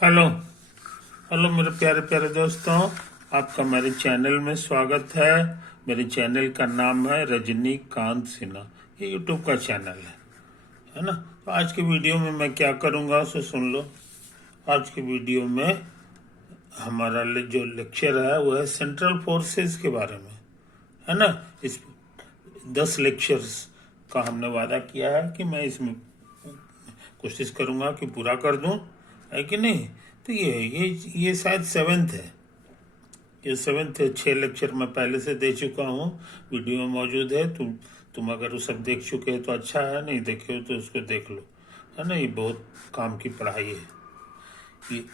Hello hello मेरे प्यारे प्यारे दोस्तों, आपका मेरे चैनल में स्वागत है। मेरे चैनल का नाम है रजनीकांत सिन्हा। ये यूट्यूब का चैनल है ना। तो आज की वीडियो में मैं क्या करूँगा उसे सुन लो। आज की वीडियो में हमारा जो लेक्चर है वो है सेंट्रल फोर्सेस के बारे में, है ना। इस 10 लेक्चर्स का हमने वादा किया है कि मैं इसमें कोशिश करूँगा कि पूरा कर दूँ, है कि नहीं। तो ये शायद सेवेंथ है। ये सेवेंथ है। 6 लेक्चर मैं पहले से दे चुका हूँ, वीडियो में मौजूद है। तुम अगर वो सब देख चुके हो तो अच्छा है, नहीं देखे हो तो उसको देख लो, है ना। ये बहुत काम की पढ़ाई है ये।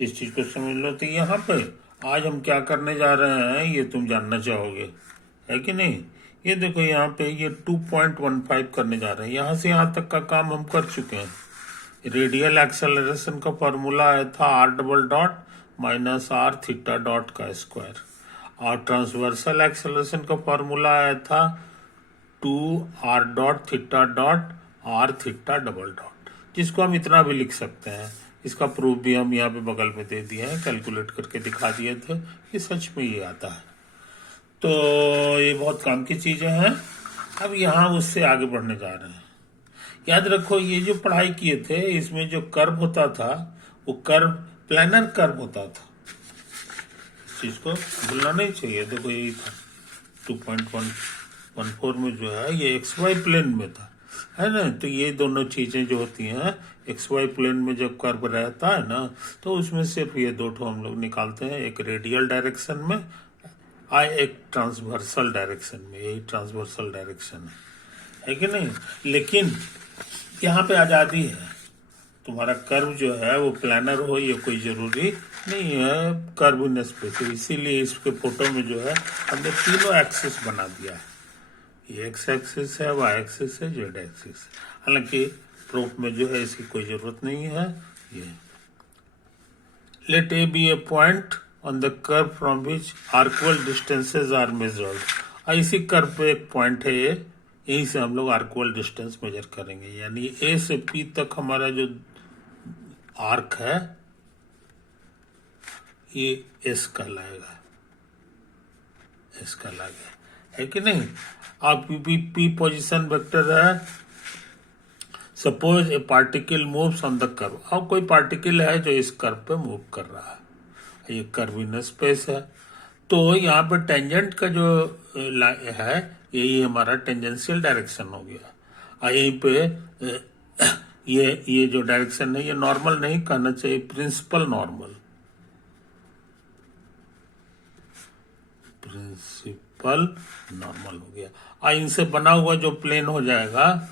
इस चीज़ को समझ लो। तो यहाँ पे आज हम क्या करने जा रहे हैं ये तुम जानना चाहोगे, है कि नहीं। ये देखो यहाँ पे ये 2.15 करने जा रहे हैं। यहाँ से यहाँ तक का काम हम कर चुके हैं। रेडियल एक्सेलरेशन का फॉर्मूला आया था r double dot minus R theta dot का स्क्वायर, और ट्रांसवर्सल एक्सेलरेशन का फॉर्मूला आया था 2r dot theta double dot, जिसको हम इतना भी लिख सकते हैं। इसका प्रूफ भी हम यहाँ पे बगल में दे दिए हैं, कैलकुलेट करके दिखा दिए थे कि सच में ये आता है। तो ये बहुत काम की चीजें हैं। अब यहाँ उससे आगे बढ़ने जा रहे हैं। याद रखो, ये जो पढ़ाई किए थे इसमें जो कर्व होता था वो कर्व प्लानर कर्व होता था। इस चीज को भूलना नहीं चाहिए। देखो यही था 2.114 में जो है ये एक्स वाई प्लेन में था, है ना। तो ये दोनों चीजें जो होती हैं एक्स वाई प्लेन में जब कर्व रहता है ना, तो उसमें सिर्फ ये दो ठो हम लोग निकालते हैं, एक रेडियल डायरेक्शन में एक ट्रांसवर्सल डायरेक्शन में। यही ट्रांसवर्सल डायरेक्शन है कि नहीं। लेकिन यहाँ पे आज़ादी है। तुम्हारा कर्व जो है वो प्लानर हो ये कोई जरूरी नहीं है, कर्व इन स्पेस। इसीलिए इसके फोटो में जो है हमने तीनों एक्सिस बना दिया है। ये एक्स एक्सिस है, वाई एक्सिस है, जेड एक्सिस। हालांकि प्रूफ में जो है इसकी कोई जरूरत नहीं है। ये let A B A point on the curve from which arcual distances are measured. इसी कर्व पे एक पॉइंट है ये, यहीं से हम लोग आर्क्वल डिस्टेंस मेजर करेंगे। यानी ए से पी तक हमारा जो आर्क है ये एस कहलाएगा, एस कहलाएगा, है कि नहीं। आप पी पोजीशन वेक्टर है। Suppose A particle moves on the curve. अब कोई पार्टिकल है जो इस कर्व पे मूव कर रहा है, ये कर्व इन स्पेस है। तो यहाँ पे टेंजेंट का जो है यही हमारा टेंजेंशियल डायरेक्शन हो गया। और यहीं पे ये जो डायरेक्शन है ये नॉर्मल नहीं कहना चाहिए, प्रिंसिपल नॉर्मल, प्रिंसिपल नॉर्मल हो गया। और इनसे बना हुआ जो प्लेन हो जाएगा,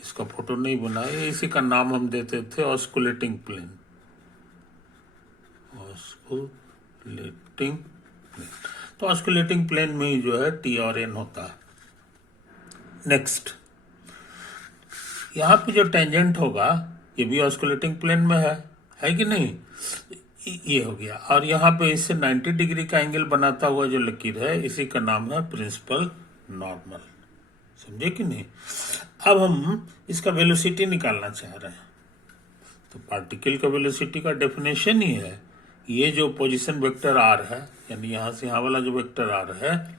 इसका फोटो नहीं बनाया, इसी का नाम हम देते थे ऑस्कुलेटिंग प्लेन। Osculating plane. तो ऑस्कुलेटिंग प्लेन में ही जो है टी और एन होता है। नेक्स्ट, यहाँ पे जो टेंजेंट होगा ये भी ऑस्कुलेटिंग प्लेन में है कि नहीं। ये हो गया। और यहाँ पे इससे 90 डिग्री का एंगल बनाता हुआ जो लकीर है इसी का नाम है प्रिंसिपल नॉर्मल। समझे कि नहीं। अब हम इसका वेलोसिटी निकालना चाह रहे हैं। तो पार्टिकल का वेलोसिटी का डेफिनेशन ही है ये जो पोजीशन वेक्टर आर है, यानी यहां से यहां वाला जो वेक्टर आर है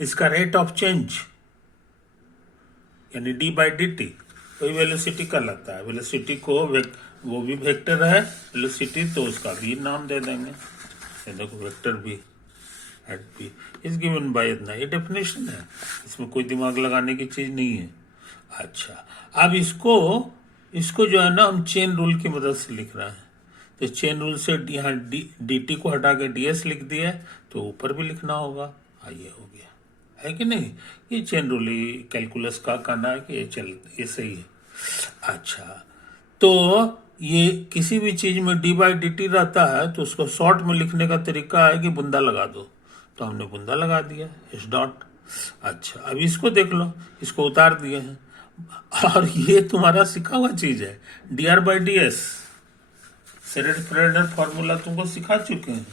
इसका रेट ऑफ चेंज यानी डी बाई डी टी वही वेलोसिटी कहलाता है। वेलोसिटी को वो भी वेक्टर है वेलोसिटी, तो उसका भी नाम दे देंगे। ये देखो वेक्टर भी at B is given by इतना, ये डेफिनेशन है, इसमें कोई दिमाग लगाने की चीज नहीं है। अच्छा, अब इसको जो है ना हम चेन रूल की मदद से लिख रहे हैं। तो चेन रूल से यहाँ डी टी को हटा के डी एस लिख दिया, तो ऊपर भी लिखना होगा। ये हो गया, है कि नहीं। ये चेन रूल ही कैलकुलस का कहना है कि ये सही है। अच्छा, तो ये किसी भी चीज में डी बाई डी टी रहता है तो उसको शॉर्ट में लिखने का तरीका है कि बुंदा लगा दो। तो हमने बुंदा लगा दिया, एस डॉट। अच्छा, अब इसको देख लो, इसको उतार दिए हैं। और ये तुम्हारा सीखा हुआ चीज है, D R by D S. Serret formula तुमको सिखा चुके हैं,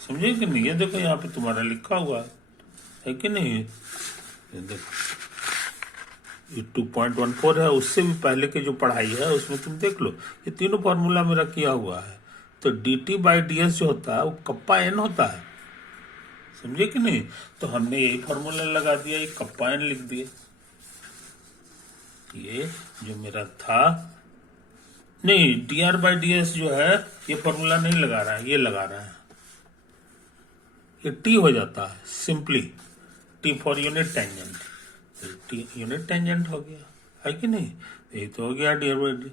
समझे कि नहीं। ये देखो यहाँ पे तुम्हारा लिखा हुआ है कि नहीं। ये देखो ये 2.14 है, उससे भी पहले की जो पढ़ाई है उसमें तुम देख लो, ये तीनों फॉर्मूला मेरा किया हुआ है। तो dt/ds जो होता है वो कप्पा n होता है, समझे कि नहीं। तो हमने यही फॉर्मूला लगा दिया, ये कप्पा n लिख दिया। ये जो मेरा था, नहीं dr/ds जो है ये फॉर्मूला नहीं लगा रहा है, ये लगा रहा है, ये t हो जाता है simply, t for unit tangent, T unit tangent हो गया, है कि नहीं। ये तो हो गया dr/ds।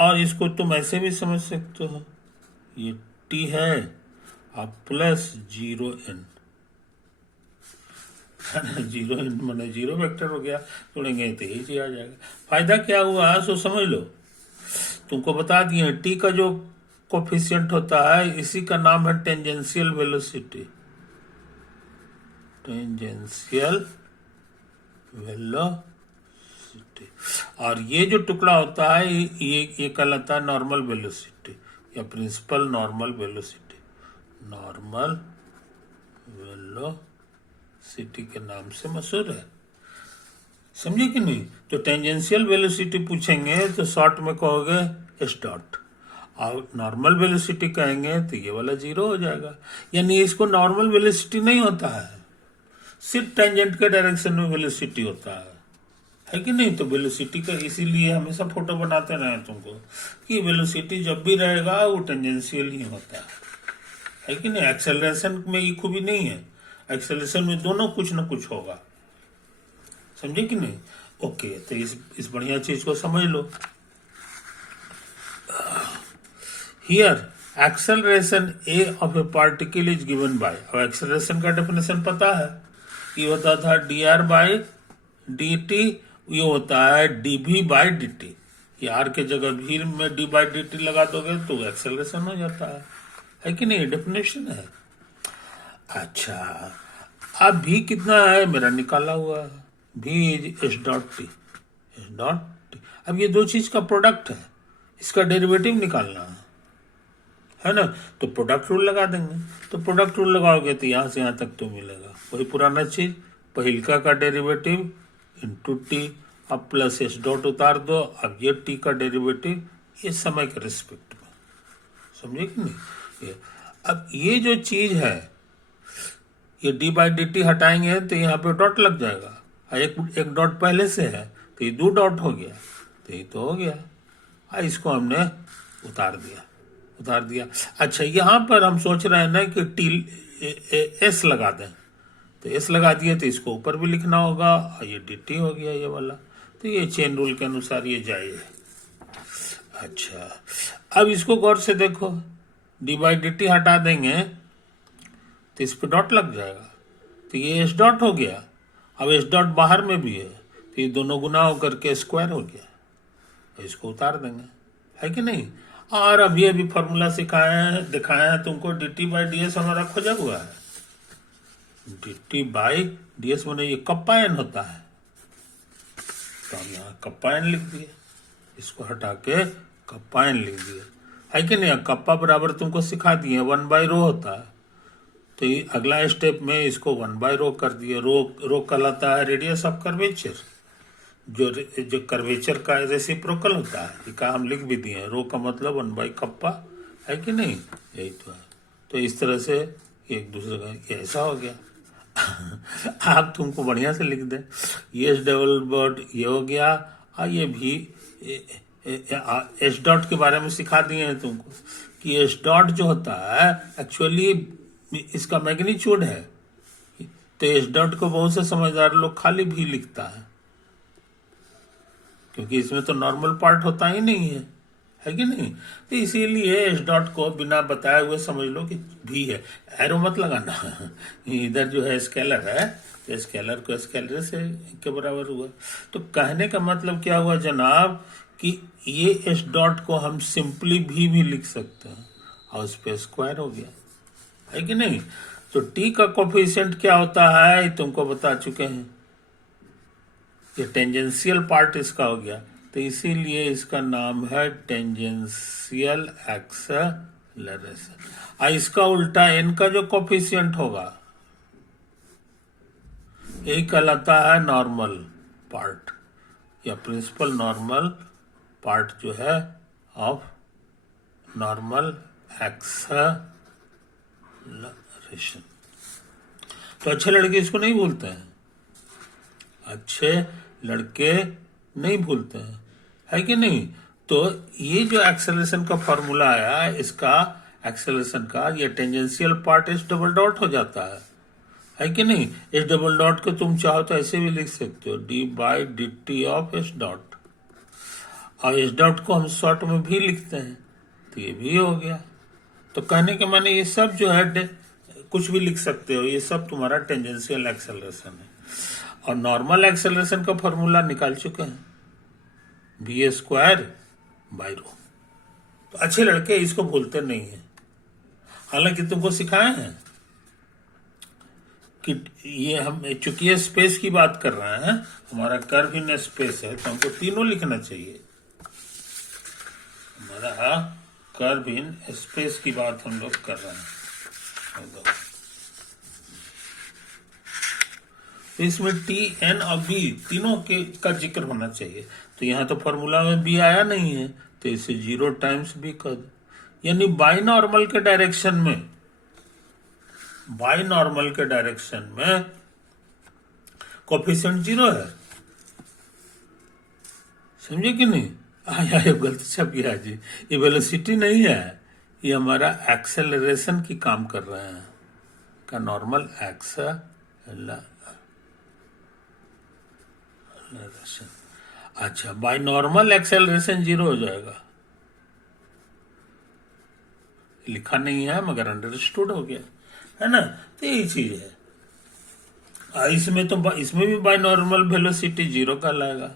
और इसको तुम ऐसे भी समझ सकते हो, ये t है और प्लस 0n, है ना, 0n मैंने 0 वेक्टर हो गया, तोड़ेंगे तो यही चीज आ जाएगा। फायदा क्या हुआ सो समझ लो, तुमको बता दिए टी का जो कोफिशिएंट होता है इसी का नाम है टेंजेंशियल वेलोसिटी, टेंजेंशियल वेलोसिटी। और ये जो टुकड़ा होता है ये कहलाता है नॉर्मल वेलोसिटी या principal normal velocity, normal velocity के नाम से मशहूर है, समझे कि नहीं। तो टेंजेंशियल वेलोसिटी पूछेंगे तो शॉर्ट में कहोगे एस डॉट, और नॉर्मल वेलोसिटी कहेंगे तो ये वाला 0 हो जाएगा। यानी इसको नॉर्मल वेलोसिटी नहीं होता है, सिर्फ टेंजेंट के डायरेक्शन में वेलोसिटी होता है कि नहीं। तो वेलोसिटी का इसीलिए हमेशा फोटो बनाते रहे तुमको कि वेलोसिटी जब भी रहेगा वो टेंजेंशियल ही होता है कि नहीं। एक्सेलरेशन में ये खूबी नहीं है, एक्सेलरेशन में दोनों कुछ ना कुछ होगा, समझे कि नहीं। ओके, तो इस बढ़िया चीज को समझ लो। Here acceleration A of A particle is given by, अब एक्सेलरेशन का डेफिनेशन पता है, ये होता था dr/dt, ये होता है dv/dt। ये r के जगह v में d/dt लगा दोगे तो एक्सेलरेशन हो जाता है कि नहीं, डेफिनेशन है। अच्छा, अब v कितना है मेरा निकाला हुआ है, v is S dot T, S dot T. अब ये दो चीज का प्रोडक्ट है, इसका डेरिवेटिव निकालना है ना, तो प्रोडक्ट रूल लगा देंगे। तो प्रोडक्ट रूल लगाओगे तो यहां से यहां तक तो मिलेगा वही पुराना चीज, पहिलका का डेरिवेटिव इंटू टी, अब प्लस एस डॉट उतार दो, अब ये टी का डेरिवेटिव ये समय के रिस्पेक्ट में, समझे कि नहीं। अब ये जो चीज है ये d/dt हटाएंगे तो यहाँ पे डॉट लग जाएगा, और एक डॉट पहले से है तो ये 2 डॉट हो गया, तो ये तो हो गया। इसको हमने उतार दिया। अच्छा, यहाँ पर हम सोच रहे हैं ना कि एस लगा दें, तो एस लगा दिए तो इसको ऊपर भी लिखना होगा, और ये dt हो गया ये वाला, तो ये चेन रूल के अनुसार ये जाए। अच्छा, अब इसको गौर से देखो, d/dt हटा देंगे तो इस पे डॉट लग जाएगा, तो ये एस डॉट हो गया। अब एस डॉट बाहर में भी है तो ये दोनों गुना होकर के स्क्वायर हो गया, इसको उतार देंगे, है कि नहीं। और अब ये भी फॉर्मूला दिखाया है तुमको, dt/ds हमारा खोजा हुआ है, dt/ds मैंने ये कप्पा n होता है, तो हम यहाँ कप्पा n लिख दिए, इसको हटा के कप्पा n लिख दिया, है कि नहीं। कप्पा बराबर तुमको सिखा दिए 1/रो होता है, तो ये अगला स्टेप में इसको 1/रो कर दिए। रो कहलाता है रेडियस ऑफ कर्वेचर, जो कर्वेचर का रेसिप्रोकल होता है, ये का हम लिख भी दिए, रो का मतलब 1/कप्पा, है कि नहीं, यही तो है। तो इस तरह से एक दूसरे का ये ऐसा हो गया। आप तुमको बढ़िया से लिख दें, ये डबल वर्ड ये हो गया, और ये भी एस डॉट के बारे में सिखा दिए हैं तुमको कि एस डॉट जो होता है एक्चुअली इसका मैग्नीट्यूड है, तो एस डॉट को बहुत से समझदार लोग खाली भी लिखता है, क्योंकि इसमें तो नॉर्मल पार्ट होता ही नहीं है कि नहीं। तो इसीलिए एस डॉट को बिना बताए हुए समझ लो कि भी है, एरो मत लगाना। इधर जो है स्केलर है, तो स्केलर को स्केलर से के बराबर हुआ। तो कहने का मतलब क्या हुआ जनाब कि ये एस डॉट को हम सिंपली भी लिख सकते हैं, और उस पर स्क्वायर हो गया, है कि नहीं। तो टी का कोफिशिएंट क्या होता है तुमको बता चुके हैं, ये टेंजेंशियल पार्ट इसका हो गया, तो इसीलिए इसका नाम है टेंजेंशियल एक्सेलरेशन। और इसका उल्टा एन का जो कोफिशिएंट होगा यही कहलाता है नॉर्मल पार्ट, या प्रिंसिपल नॉर्मल पार्ट जो है ऑफ नॉर्मल एक्सेलरेशन। तो अच्छे लड़के इसको नहीं भूलते हैं, अच्छे लड़के नहीं भूलते हैं, है कि नहीं। तो ये जो एक्सेलरेशन का फॉर्मूला आया, इसका एक्सेलरेशन का ये tangential part S double dot हो जाता है कि नहीं। एस डबल डॉट को तुम चाहो तो ऐसे भी लिख सकते हो, D by D T of S dot, और एस डॉट को हम शॉर्ट में भी लिखते हैं, तो ये भी हो गया। तो कहने के माने ये सब जो है कुछ भी लिख सकते हो, ये सब तुम्हारा टेंजेंशियल एक्सेलरेशन है। और नॉर्मल एक्सेलरेशन का फॉर्मूला निकाल चुके हैं, वी स्क्वायर बाई रो। तो अच्छे लड़के इसको भूलते नहीं है, हालांकि तुमको सिखाए हैं कि ये हम चूंकि ये स्पेस की बात कर रहे हैं, हमारा कर्व इन स्पेस है, तो हमको तीनों लिखना चाहिए। हमारा कर्व इन स्पेस की बात हम लोग कर रहे हैं, तो इसमें टी एन और बी तीनों के का जिक्र होना चाहिए। तो यहाँ तो फॉर्मूला में बी आया नहीं है, तो इसे 0 टाइम्स बी कर दो, यानी बाई नॉर्मल के डायरेक्शन में, बाई नॉर्मल के डायरेक्शन में कोफिशिएंट 0 है, समझे कि नहीं। ये गलत छप गया जी, ये वेलोसिटी नहीं है, ये हमारा एक्सेलरेशन की काम कर रहे हैं, का नॉर्मल एक्सेलरेशन। अच्छा, बाय नॉर्मल एक्सेलरेशन 0 हो जाएगा, लिखा नहीं है मगर अंडरस्टूड हो गया, है ना। तो यही चीज है, इसमें तो इसमें भी बाय नॉर्मल वेलोसिटी 0 का लाएगा,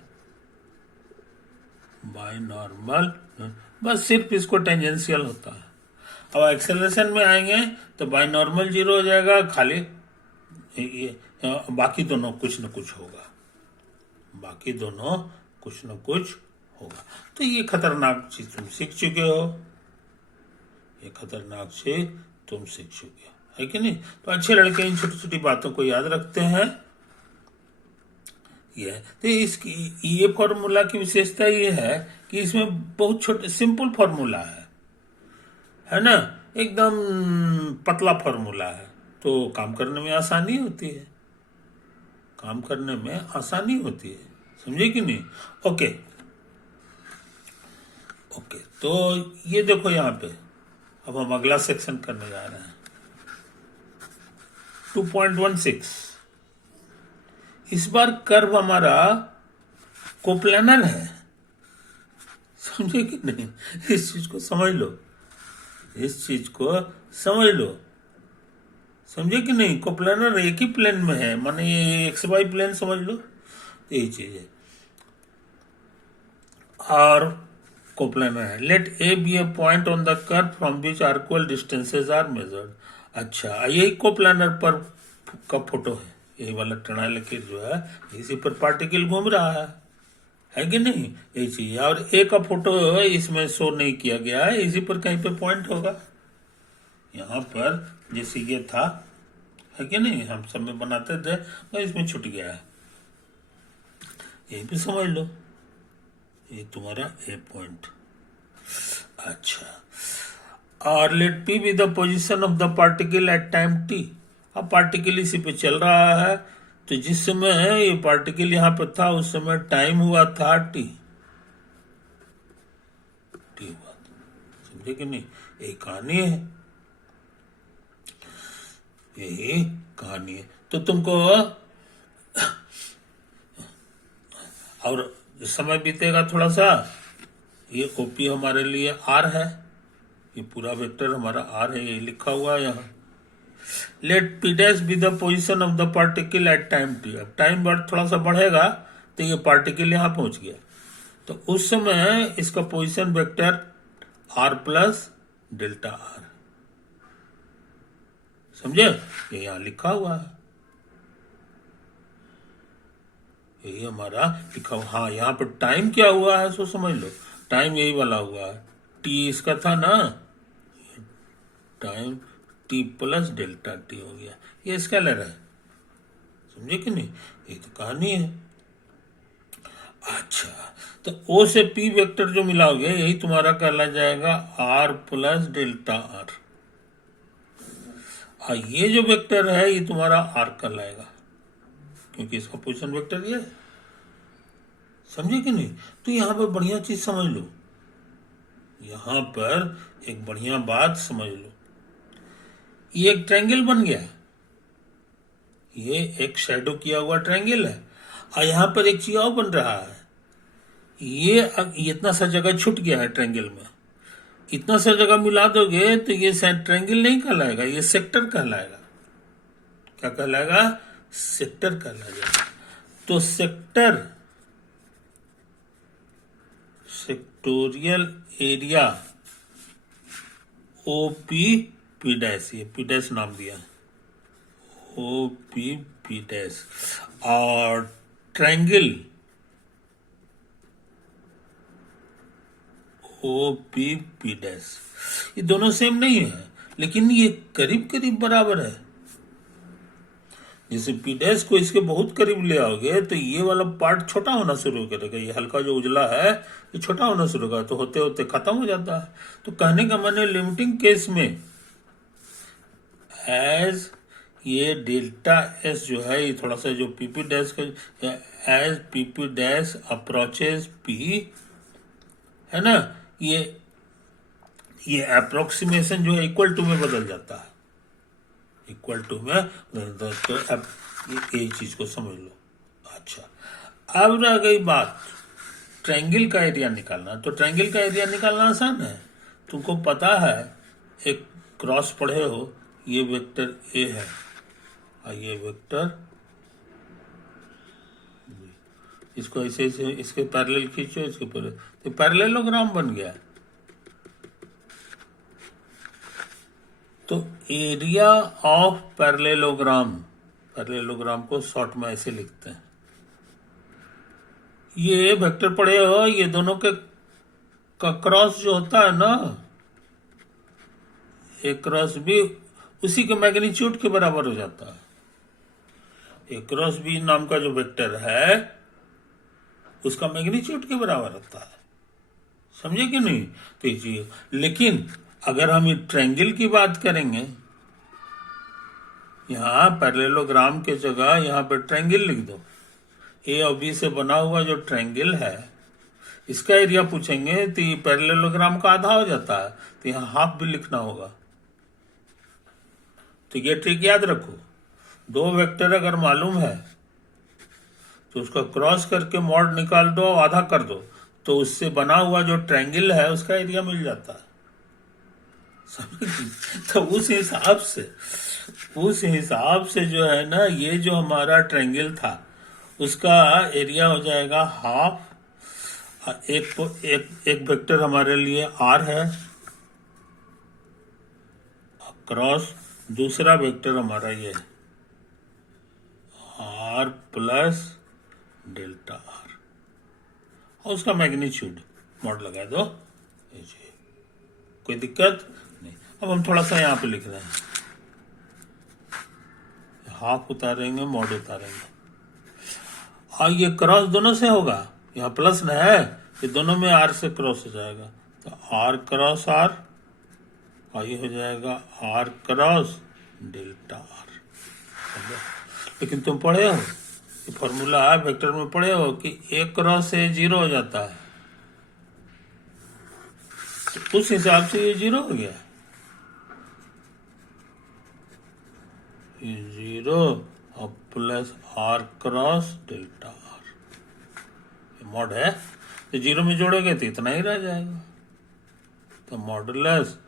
बाय नॉर्मल, बस सिर्फ इसको टेंजेंशियल होता है। अब एक्सेलरेशन में आएंगे तो बाय नॉर्मल 0 हो जाएगा, खाली ये बाकी दोनों कुछ न कुछ होगा, बाकी दोनों कुछ न कुछ होगा। तो ये खतरनाक चीज तुम सीख चुके हो, ये खतरनाक चीज तुम सीख चुके हो, है कि नहीं। तो अच्छे लड़के इन छोटी छोटी बातों को याद रखते हैं। ये तो इसकी ये फॉर्मूला की विशेषता ये है कि इसमें बहुत छोटे सिंपल फॉर्मूला है ना, एकदम पतला फॉर्मूला है, तो काम करने में आसानी होती है, काम करने में आसानी होती है, समझे कि नहीं। ओके ओके, तो ये देखो यहाँ पे, अब हम अगला सेक्शन करने जा रहे हैं 2.16। इस बार कर्व हमारा कोप्लानर है, समझे कि नहीं। इस चीज को समझ लो, इस चीज को समझ लो, समझे कि नहीं। कोप्लानर एक ही प्लेन में है, माने ये एक्स वाई प्लेन समझ लो, यही चीज है। और कोप्लानर है, let A B A point on the curve from which arcual distances are measured. अच्छा, यही कोप्लानर पर का फोटो है, यही वाला टना लकीर जो है, इसी पर पार्टिकल घूम रहा है कि नहीं, यही चीज है। और ए का फोटो इसमें शो नहीं किया गया है, इसी पर कहीं पे पॉइंट होगा, यहाँ पर जैसे ये था, है कि नहीं, हम सब में बनाते थे, तो इसमें छूट गया है, यही भी समझ लो, ये तुम्हारा ए पॉइंट। अच्छा, और let P be the position of the particle at time T. अब पार्टिकल इसी पे चल रहा है, तो जिस समय ये पार्टिकल यहाँ पे था उस समय टाइम हुआ था टी, टी हुआ था, समझे कि नहीं। यही कहानी है, यही कहानी है। तो तुमको और समय बीतेगा थोड़ा सा, ये ओपी हमारे लिए आर है, ये पूरा वेक्टर हमारा आर है, ये लिखा हुआ है यहाँ। Let P dash be the position of the particle at time T. अब टाइम थोड़ा सा बढ़ेगा तो ये पार्टिकल यहाँ पहुंच गया, तो उस समय इसका position vector R plus delta R, समझे, ये यहाँ लिखा हुआ है, यही हमारा लिखा हुआ। हाँ, यहाँ पर टाइम क्या हुआ है सो समझ लो, टाइम यही वाला हुआ है, टी इसका था ना, time T plus delta T हो गया, ये स्केलर है, समझे कि नहीं, ये तो कहानी है। अच्छा, तो ओ से पी वेक्टर जो मिलाओगे यही तुम्हारा कहला जाएगा आर प्लस डेल्टा आर। और ये जो वेक्टर है ये तुम्हारा आर कहलाएगा, क्योंकि इसका पोजीशन वेक्टर ये है। समझे कि नहीं? तो यहां पर बढ़िया चीज समझ लो, यहां पर एक बढ़िया बात समझ लो, ये एक ट्रायंगल बन गया, ये एक शैडो किया हुआ ट्रायंगल है। और यहां पर एक चीज और बन रहा है, ये इतना सा जगह छूट गया है ट्रायंगल में, इतना सा जगह मिला दोगे तो ये शायद ट्रायंगल नहीं कहलाएगा, ये सेक्टर कहलाएगा। क्या कहलाएगा? सेक्टर कहलाएगा। तो sectorial area OP P dash, ये पी डैश नाम दिया, ओपी पी डैश, और triangle O P P dash, ये दोनों सेम नहीं है, लेकिन ये करीब करीब बराबर है। जैसे पी डैश को इसके बहुत करीब ले आओगे तो ये वाला पार्ट छोटा होना शुरू करेगा, ये हल्का जो उजला है ये छोटा होना शुरू होगा, तो होते होते खत्म हो जाता है। तो कहने का माने लिमिटिंग केस में एज ये डेल्टा एस जो है ये थोड़ा सा जो पीपी डैश का, as PP dash approaches P, है ना, ये अप्रोक्सीमेशन जो है इक्वल टू में बदल जाता है, इक्वल टू में बदल, तो अब ये चीज को समझ लो। अच्छा, अब रह गई बात ट्रायंगल का एरिया निकालना। तो ट्रायंगल का एरिया निकालना आसान है, तुमको पता है, एक क्रॉस पढ़े हो, ये वेक्टर ए है और ये वेक्टर, इसको ऐसे ऐसे इसके पैरेलल खींचो, इसके पैरेलल, तो पैरेललोग्राम बन गया। तो एरिया ऑफ पैरेललोग्राम, पैरेललोग्राम को शॉर्ट में ऐसे लिखते हैं, ये वेक्टर पढ़े हो, ये दोनों के क्रॉस जो होता है ना, एक क्रॉस भी उसी के मैग्नीट्यूड के बराबर हो जाता है। एक क्रॉस बी नाम का जो वेक्टर है उसका मैग्नीट्यूड के बराबर होता है, समझे कि नहीं? तो ये, लेकिन अगर हम ट्रायंगल की बात करेंगे, यहां पैरेललोग्राम के जगह यहां पर ट्रायंगल लिख दो, ए और बी से बना हुआ जो ट्रायंगल है इसका एरिया पूछेंगे तो ये पैरेललोग्राम का आधा हो जाता है, तो यहां हाफ भी लिखना होगा। तो ये ट्रिक याद रखो, दो वेक्टर अगर मालूम है तो उसका क्रॉस करके मॉड निकाल दो, आधा कर दो, तो उससे बना हुआ जो ट्रायंगल है उसका एरिया मिल जाता है। तो उस हिसाब से जो है ना, ये जो हमारा ट्रायंगल था उसका एरिया हो जाएगा हाफ। एक वेक्टर हमारे लिए आर है क्रॉस, दूसरा वेक्टर हमारा ये आर प्लस डेल्टा आर, और उसका मैग्नीट्यूड मॉड लगा दो, कोई दिक्कत नहीं। अब हम थोड़ा सा यहाँ पे लिख रहे हैं, हाफ उतारेंगे, मॉड उतारेंगे, और ये क्रॉस दोनों से होगा, यहाँ प्लस न है, ये दोनों में आर से क्रॉस हो जाएगा, तो आर क्रॉस आर, और ये हो जाएगा आर क्रॉस डेल्टा आर। लेकिन तुम पढ़े हो, ये फॉर्मूला वेक्टर में पढ़े हो कि एक क्रॉस से जीरो हो जाता है, तो उस हिसाब से ये जीरो हो गया, ये जीरो और plus R cross delta R, ये मॉड है, तो जीरो में जोड़ोगे तो इतना ही रह जाएगा, तो modulus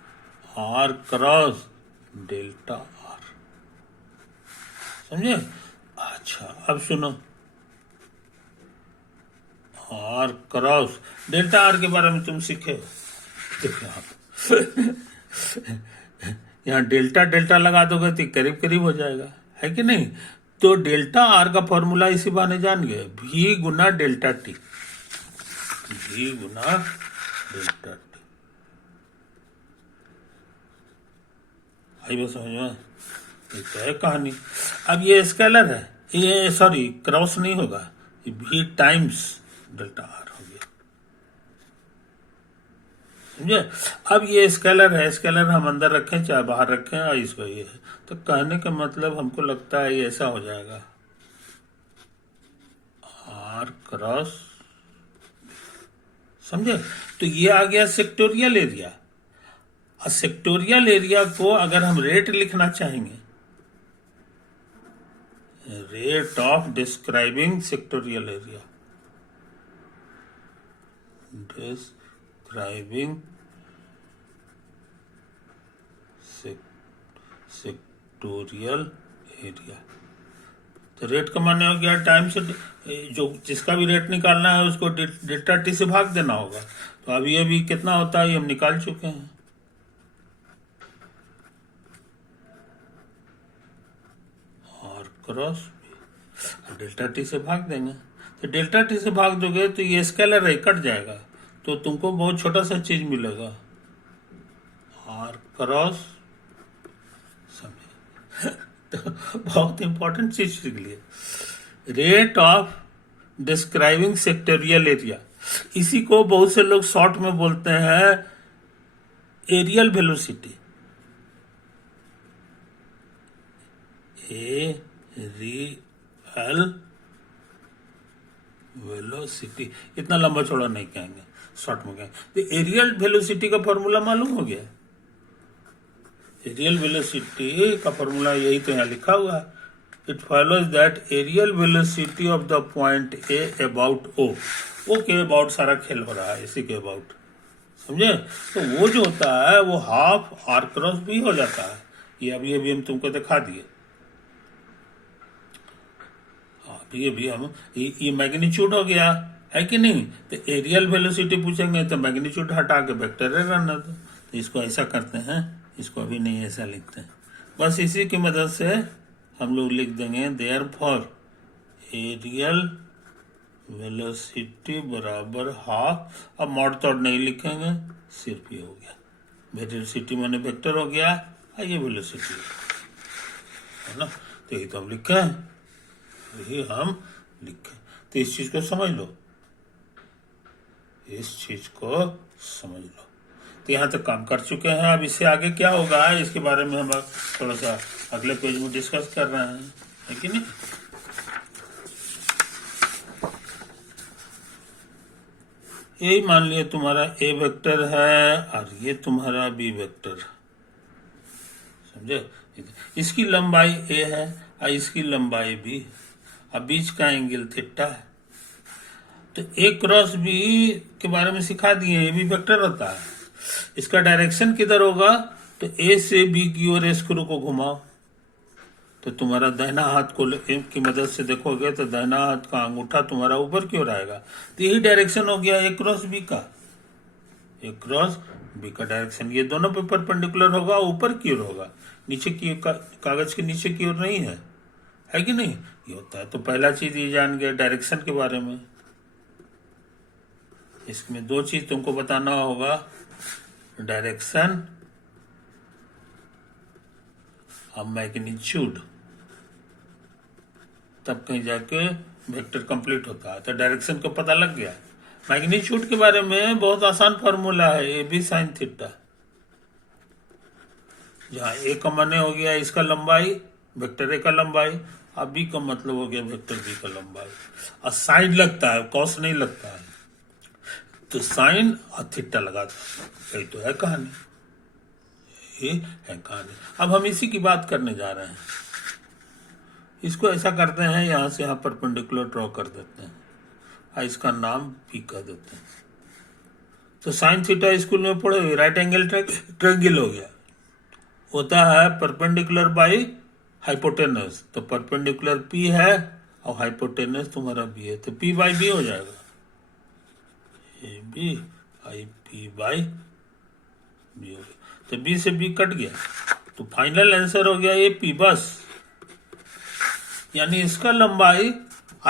R cross delta R, समझे? अच्छा, अब सुनो, आर क्रॉस डेल्टा आर के बारे में तुम सीखे, देखो आप यहाँ डेल्टा डेल्टा लगा दोगे तो करीब करीब हो जाएगा, है कि नहीं? तो डेल्टा आर का फॉर्मूला इसी बहाने जान गए, भी गुना डेल्टा टी, भी गुना डेल्टा टी। आई बस समझ में, तो है कहानी। अब ये स्केलर है, ये सॉरी क्रॉस नहीं होगा, ये भी टाइम्स डेल्टा आर हो गया। समझे। अब ये स्केलर है, स्केलर हम अंदर रखें चाहे बाहर रखें, और इसको ये है, तो कहने का मतलब हमको लगता है ये ऐसा हो जाएगा, आर क्रॉस, समझे। तो ये आ गया सेक्टोरियल एरिया। और सेक्टोरियल एरिया को अगर हम रेट लिखना चाहेंगे, rate of describing sectoral area, describing sectoral area, तो रेट का माने हो गया टाइम से, जो जिसका भी रेट निकालना है उसको डेल्टा टी से भाग देना होगा। तो अब ये भी कितना होता है ये हम निकाल चुके हैं, और क्रॉस डेल्टा टी से भाग देंगे। तो डेल्टा टी से भाग दोगे तो ये स्केलर है, कट जाएगा, तो तुमको बहुत छोटा सा चीज मिलेगा, आर क्रॉस, तो बहुत इंपॉर्टेंट चीज सीख लिए, rate of describing sectoral area. इसी को बहुत से लोग शॉर्ट में बोलते हैं एरियल वेलोसिटी, एरियल वेलोसिटी, इतना लंबा चौड़ा नहीं कहेंगे, शॉर्ट में कहेंगे। तो एरियल वेलोसिटी का फॉर्मूला मालूम हो गया, एरियल वेलोसिटी का फॉर्मूला यही तो यहाँ लिखा हुआ है, it follows that areal velocity of the point A about O, O के अबाउट सारा खेल हो रहा है, इसी के अबाउट, समझे। तो वो जो होता है वो हाफ आर क्रॉस भी हो जाता है, ये अभी हम तुमको दिखा दिए, अभी हम ये मैग्नीट्यूड हो गया है कि नहीं। तो एरियल वेलोसिटी पूछेंगे तो मैग्नीट्यूड हटा के वेक्टर रहना, तो इसको ऐसा करते हैं, इसको अभी नहीं ऐसा लिखते हैं, बस इसी की मदद से हम लोग लिख देंगे देयरफॉर एरियल वेलोसिटी बराबर हाफ, अब मॉड तोड़ नहीं लिखेंगे, सिर्फ ये हो गया, वेलोसिटी माने वेक्टर हो गया, ये वेलोसिटी है ना, तो ये तो हम लिखे हैं, यही हम लिखे। तो इस चीज को समझ लो, इस चीज को समझ लो। तो यहाँ तक काम कर चुके हैं, अब इससे आगे क्या होगा इसके बारे में हम थोड़ा सा अगले पेज में डिस्कस कर रहे हैं, है कि नहीं। यही मान लिया तुम्हारा ए वेक्टर है और ये तुम्हारा बी वेक्टर, समझे। इसकी लंबाई ए है और इसकी लंबाई बी, अब बीच का एंगल थीटा है। तो ए क्रॉस बी के बारे में सिखा दिए, ये भी वेक्टर होता है, इसका डायरेक्शन किधर होगा, तो ए से बी की ओर स्क्रू को घुमाओ, तो तुम्हारा दाहिना हाथ को की मदद से देखोगे तो दाहिना हाथ का अंगूठा तुम्हारा ऊपर की ओर आएगा, तो यही डायरेक्शन हो गया ए क्रॉस बी का, ए क्रॉस बी का डायरेक्शन, ये दोनों पे परपेंडिकुलर होगा, ऊपर की ओर होगा, नीचे की कागज के नीचे की ओर नहीं है कि नहीं, ये होता है। तो पहला चीज ये जान गए डायरेक्शन के बारे में। इसमें दो चीज तुमको बताना होगा, डायरेक्शन और मैग्नीट्यूड, तब कहीं जाके वेक्टर कंप्लीट होता है। तो डायरेक्शन को पता लग गया। मैग्नीट्यूड के बारे में बहुत आसान फॉर्मूला है, ए बी साइन थीटा, जहाँ ए का माने हो गया इसका लंबाई, वेक्टर ए का लंबाई, अब बी का मतलब हो गया वेक्टर बी का लंबाई, और साइन लगता है, कॉस नहीं लगता है, तो साइन और थीटा लगा दो, यही तो है कहानी, ये है कहानी। अब हम इसी की बात करने जा रहे हैं। इसको ऐसा करते हैं, यहां से यहां परपेंडिकुलर ड्रॉ कर देते हैं और इसका नाम पी कर देते हैं। तो साइन थीटा स्कूल में पढ़े, राइट एंगल ट्रायंगल हो गया, होता है परपेंडिकुलर बाई हाइपोटेनस, तो परपेंडिकुलर पी है और हाइपोटेनस तुम्हारा बी है, तो पी बाई बी हो जाएगा, A B I P by B हो गया, तो बी से बी कट गया, तो फाइनल आंसर हो गया ए पी बस। यानी इसका लंबाई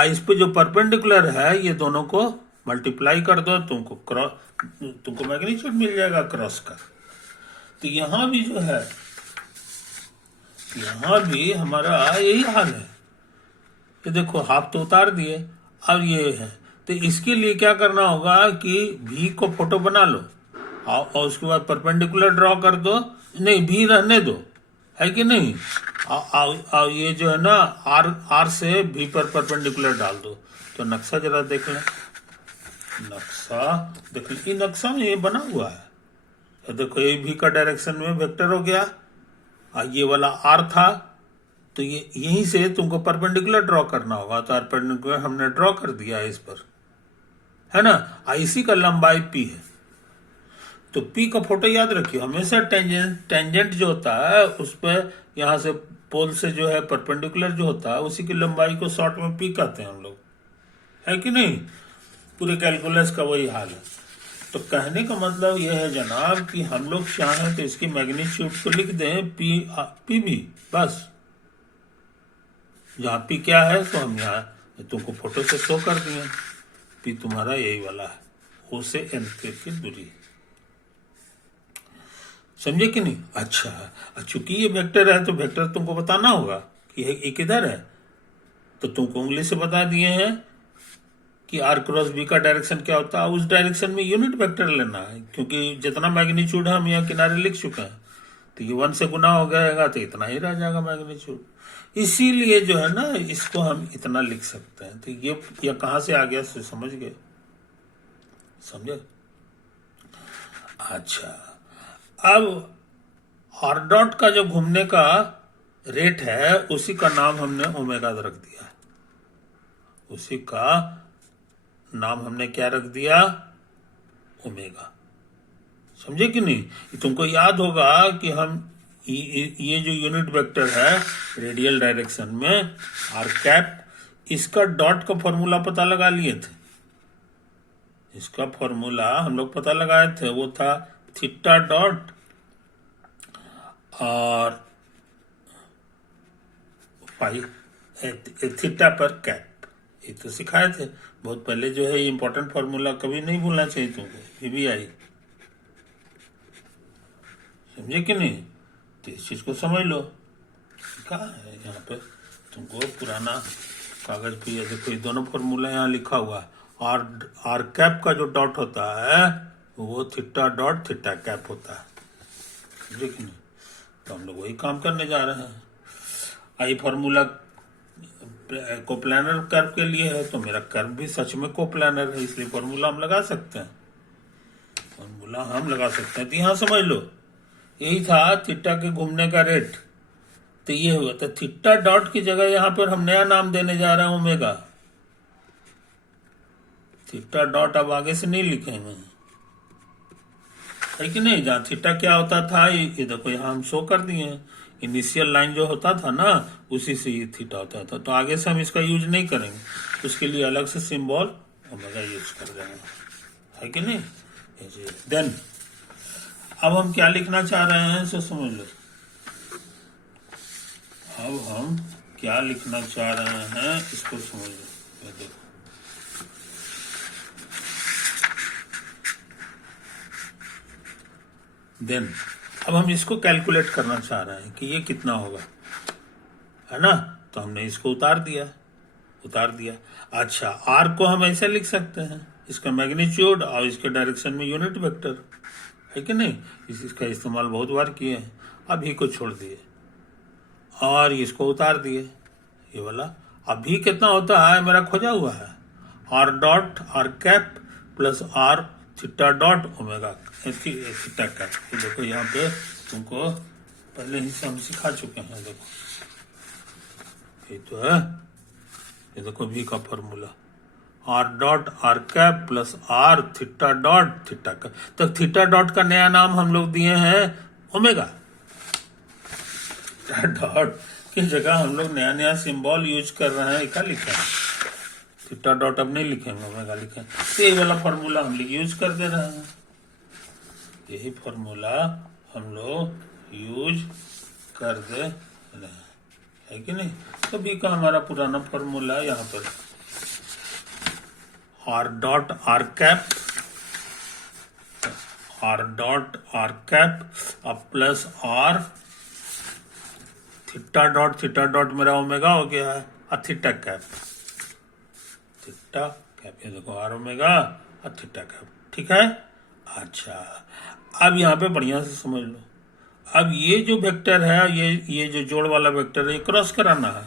इस पे जो परपेंडिकुलर है ये दोनों को मल्टीप्लाई कर दो, तुमको मैग्नीट्यूड मिल जाएगा क्रॉस का। तो यहां भी जो है, यहां भी हमारा यही हाल है, ये देखो हाफ तो उतार दिए, अब ये है, तो इसके लिए क्या करना होगा कि भी को फोटो बना लो, और उसके बाद परपेंडिकुलर ड्रॉ कर दो, नहीं भी रहने दो, है कि नहीं। ये जो है ना आर आर से भी पर परपेंडिकुलर डाल दो। तो नक्शा जरा देख लें, नक्शा देख लें, ये नक्शा में ये बना हुआ है। तो देखो ये भी का डायरेक्शन में वेक्टर हो गया, ये वाला आर था, तो ये यहीं से तुमको परपेंडिकुलर ड्रॉ करना होगा। तो परपेंडिकुलर हमने ड्रॉ कर दिया है इस पर, है ना। इसी का लंबाई पी है। तो पी का फोटो याद रखिए, हमेशा टेंजेंट जो होता है उस पर यहां से पोल से जो है परपेंडिकुलर जो होता है उसी की लंबाई को शॉर्ट में पी कहते हैं हम लोग, है कि नहीं। पूरे कैलकुलस का वही हाल है। तो कहने का मतलब यह है जनाब कि हम लोग चाहें तो इसकी मैग्नीट्यूड को लिख दें पी भी, बस। जहां पी क्या है तो हम यहाँ तुमको फोटो से शो कर दिए, पी तुम्हारा यही वाला है, ओ से एन की दूरी, समझे कि नहीं। अच्छा, चूंकि ये वेक्टर है तो वेक्टर तुमको बताना होगा कि ये किधर है। तो तुमको उंगली से बता दिए हैं कि आर क्रॉस बी का डायरेक्शन क्या होता है। उस डायरेक्शन में यूनिट वेक्टर लेना है, क्योंकि जितना मैग्नीट्यूड है हम यहाँ किनारे लिख चुके हैं। तो ये 1 से गुना हो जाएगा तो इतना ही रह जाएगा मैग्नीट्यूड। इसीलिए जो है ना इसको हम इतना लिख सकते हैं। तो ये कहां से आ गया समझ गए, समझे। अच्छा, अब आर डॉट का जो घूमने का रेट है उसी का नाम हमने ओमेगा रख दिया, उसी का नाम हमने क्या रख दिया, ओमेगा। समझे कि नहीं। तुमको याद होगा कि हम ये जो यूनिट वेक्टर है रेडियल डायरेक्शन में आर कैप, इसका डॉट का फॉर्मूला पता लगा लिए थे। इसका फॉर्मूला हम लोग पता लगाए थे, वो था थीटा डॉट और पाई थीटा पर कैप। ये तो सिखाए थे बहुत पहले। जो है इंपॉर्टेंट फॉर्मूला कभी नहीं भूलना चाहिए तुमको, भी आई, समझे कि नहीं। तो इस चीज को समझ लो। कहा है यहाँ पे तुमको पुराना कागज पे, ये देखो ये दोनों फॉर्मूला यहाँ लिखा हुआ है। आर कैप का जो डॉट होता है वो थीटा डॉट थीटा कैप होता है, समझे कि नहीं। तो हम लोग वही काम करने जा रहे हैं। आई फॉर्मूला कोप्लानर कर्व के लिए है, तो मेरा कर्व भी सच में कोप्लानर है, इसलिए फॉर्मूला हम लगा सकते हैं, फॉर्मूला हम लगा सकते हैं। तो यहां समझ लो यही था थीटा के घूमने का रेट। तो ये हुआ, तो थीटा डॉट की जगह यहां पर हम नया नाम देने जा रहे हैं ओमेगा। थीटा डॉट अब आगे से नहीं लिखेंगे, है कि नहीं। जहां थीटा क्या होता था ये देखो यहाँ हम शो कर दिए हैं। इनिशियल लाइन जो होता था ना उसी से ये थीटा होता था। तो आगे से हम इसका यूज नहीं करेंगे, उसके लिए अलग से सिंबल ओमेगा यूज कर देंगे, है कि नहीं। देन अब हम क्या लिखना चाह रहे हैं सो समझ लो। अब हम क्या लिखना चाह रहे हैं इसको समझ लो। देखो देन अब हम इसको कैलकुलेट करना चाह रहे हैं कि ये कितना होगा, है ना। तो हमने इसको उतार दिया। अच्छा, आर को हम ऐसे लिख सकते हैं, इसका मैग्नीट्यूड और इसके डायरेक्शन में यूनिट वेक्टर, है कि नहीं। इसका इस्तेमाल बहुत बार किए हैं। अभी को छोड़ दिए और इसको उतार दिए, ये वाला। अभी कितना होता है मेरा खोजा हुआ है, R dot R cap plus R theta dot omega theta cap. देखो यहाँ पे तुमको पहले ही से हम सिखा चुके हैं। देखो ये तो है, ये देखो भी का formula R dot R cap plus R theta dot theta cap. तो थीटा डॉट का नया नाम हम लोग दिए हैं ओमेगा। डॉट की जगह हम लोग नया सिंबल यूज कर रहे हैं, क्या लिखा है, थीटा डॉट अब नहीं लिखेंगे, ओमेगा लिखेंगे। तो ये वाला फॉर्मूला हम लोग यूज कर दे रहे हैं, यही फॉर्मूला हम लोग यूज कर दे रहे हैं, है कि नहीं। तो बी का हमारा पुराना फॉर्मूला यहाँ पर आर डॉट आर कैप अब प्लस आर थीटा डॉट मेरा ओमेगा हो गया है, और थीटा कैप ये देखो आर ओमेगा और थीटा कैप, ठीक है। अच्छा, अब यहाँ पे बढ़िया से समझ लो। अब ये जो वेक्टर है, ये जो जोड़ वाला वेक्टर है, ये क्रॉस कराना है।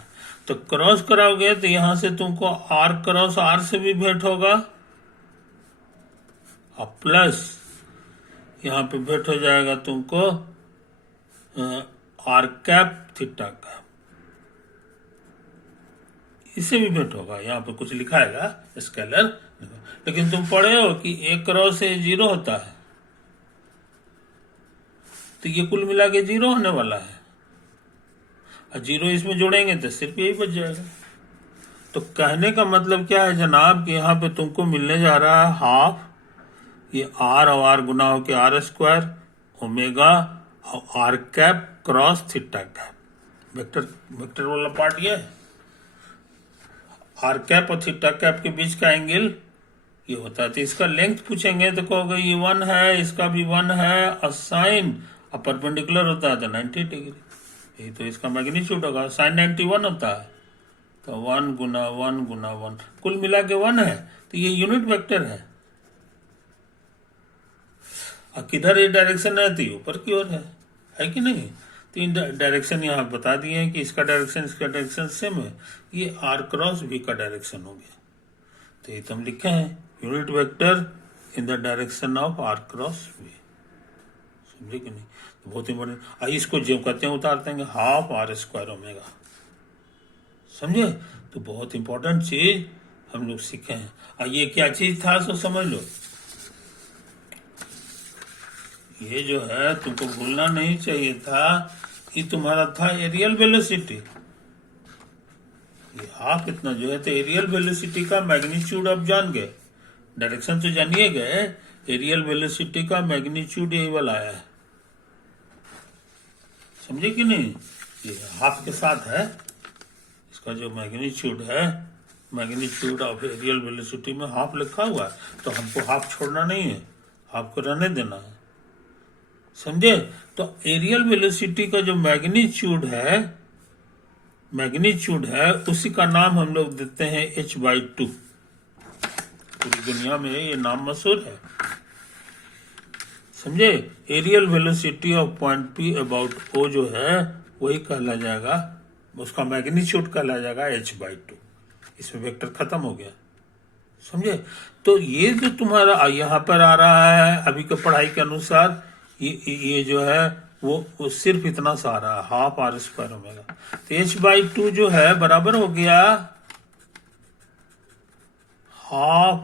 तो क्रॉस कराओगे तो यहाँ से तुमको आर क्रॉस आर से भी भेंट होगा, और प्लस यहाँ पे भेंट हो जाएगा तुमको आर कैप थीटा का, इससे भी भेंट होगा। यहाँ पे कुछ लिखाएगा स्केलर, लेकिन तुम पढ़े हो कि ए क्रॉस ए 0 होता है, तो ये कुल मिला के 0 होने वाला है, और 0 इसमें जोड़ेंगे तो सिर्फ यही बच जाएगा। तो कहने का मतलब क्या है जनाब कि यहाँ पे तुमको मिलने जा रहा है हाफ ये आर और आर गुना हो के आर स्क्वायर ओमेगा और R cap cross theta cap. Vector vector वाला पार्ट ये है। आर कैप और थीटा कैप के बीच का एंगल ये होता है। तो इसका लेंथ पूछेंगे तो कहोगे ये 1 है, इसका भी 1 है, और साइन और परपेंडिकुलर होता है तो 90 डिग्री, यही तो इसका मैग्नीट्यूड होगा। साइन 91 होता है, तो 1 गुना 1 गुना 1 कुल मिला के 1 है, तो ये यूनिट वेक्टर है। और किधर ये डायरेक्शन है, तो ये ऊपर की ओर है कि नहीं। तीन डायरेक्शन यहाँ बता दिए हैं कि इसका डायरेक्शन सेम है। ये आर क्रॉस भी का डायरेक्शन हो गया, तो ये तो हम लिखे हैं unit vector in the direction of R cross भी। समझे कि नहीं। तो बहुत इंपॉर्टेंट। इसको जो कहते हैं उतार देंगे हाफ आर स्क्वायर ओमेगा। समझे। तो बहुत इंपॉर्टेंट चीज हम लोग सीखे हैं। और ये क्या चीज था सो समझ लो। ये जो है तुमको भूलना नहीं चाहिए था, ये तुम्हारा था एरियल वेलोसिटी। ये हाफ इतना जो है तो एरियल वेलोसिटी का मैग्नीट्यूड अब जान गए, डायरेक्शन तो जानिए गए, एरियल वेलोसिटी का मैग्नीट्यूड यही वाला आया है। समझे कि नहीं। ये हाफ के साथ है, इसका जो मैग्नीट्यूड है, मैग्नीट्यूड ऑफ एरियल वेलोसिटी में हाफ लिखा हुआ है, तो हमको हाफ छोड़ना नहीं है, हाफ को रहने देना है। समझे। तो एरियल वेलोसिटी का जो मैग्नीट्यूड है उसी का नाम हम लोग देते हैं h/2। पूरी दुनिया में ये नाम मशहूर है। समझे। Aerial velocity of point P about O जो है वही कहला जाएगा, उसका मैग्नीट्यूड कहला जाएगा h/2। इसमें वेक्टर खत्म हो गया। समझे। तो ये जो तुम्हारा यहाँ पर आ रहा है अभी के पढ़ाई के अनुसार, ये जो है वो सिर्फ इतना सा आ रहा है, हाफ आर स्क्वायर ओमेगा। तो h/2 जो है बराबर हो गया हाफ